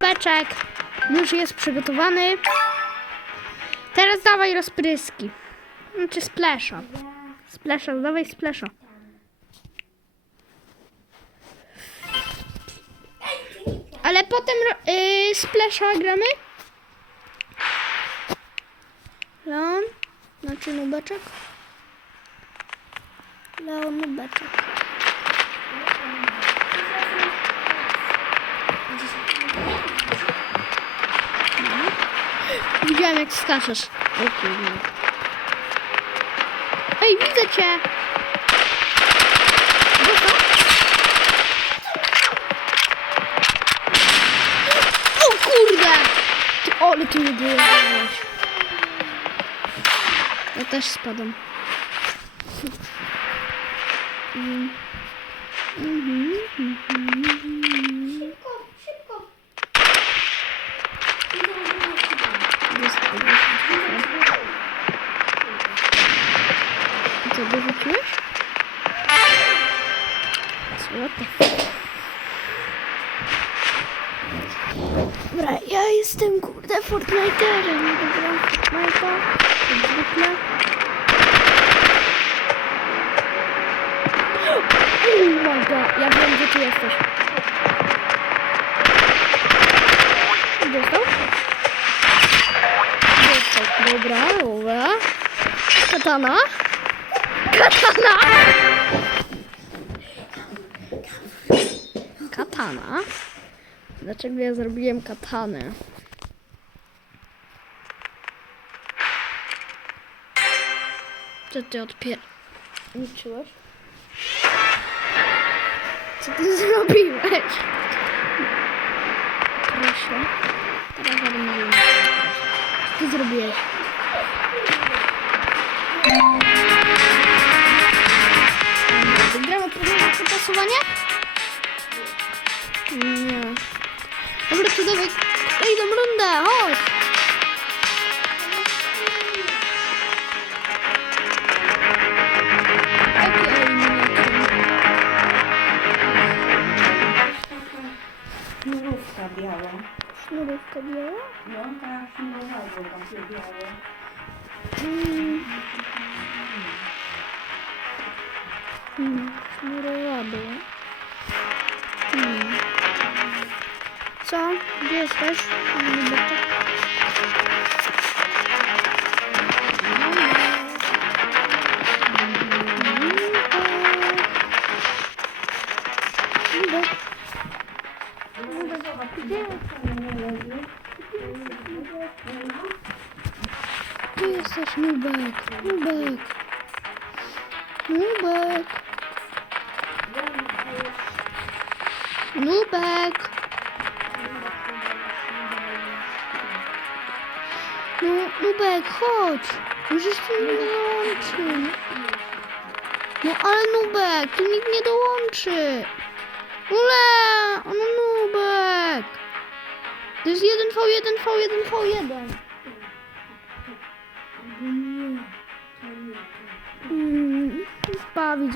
Beczek już jest przygotowany. Teraz dawaj rozpryski. Znaczy splasha. Splasha, dawaj splasha. Ale potem yy, splasha gramy? Leon? Znaczy nubeczek? Leon nubeczek. Widziałem jak skaczesz. O kurde. Ej, widzę cię! O kurde! Ty, ale ty mnie dojechałeś. Ja też spadam. Mm. Mhm, mhm. Dostał. Co, to? Dobra, ja jestem kurde Fortnite'erem. Dobra, Fortnite'a, jak zwykle. Oh my god, ja wiem gdzie ty jesteś. Dostał? Dostał, dobra, dobra. Katana. Katana. Katana. Dlaczego ja zrobiłem katanę? Co ty odpier... Liczyłeś? Co ty zrobiłeś? Proszę. Teraz będę mówił. Co ty zrobiłeś? Wygramy próbę przypasowania? Nie. Dobra, to dawaj kolejną rundę, chodź! Sznurówka biała. Sznurówka biała? No, ta sznurowadło takie Hmm. Şuraya vardı ya. Hmm. Tamam. Gençler. Şimdi bakalım. Thank you. Ty jesteś nubek, nubek. Nubek. Nubek. No, Nubek, chodź. Musisz tu nie dołączyć. No ale Nubek, tu nikt nie dołączy. Ule, no Nubek. To jest 1v1, v1, v1. आ भी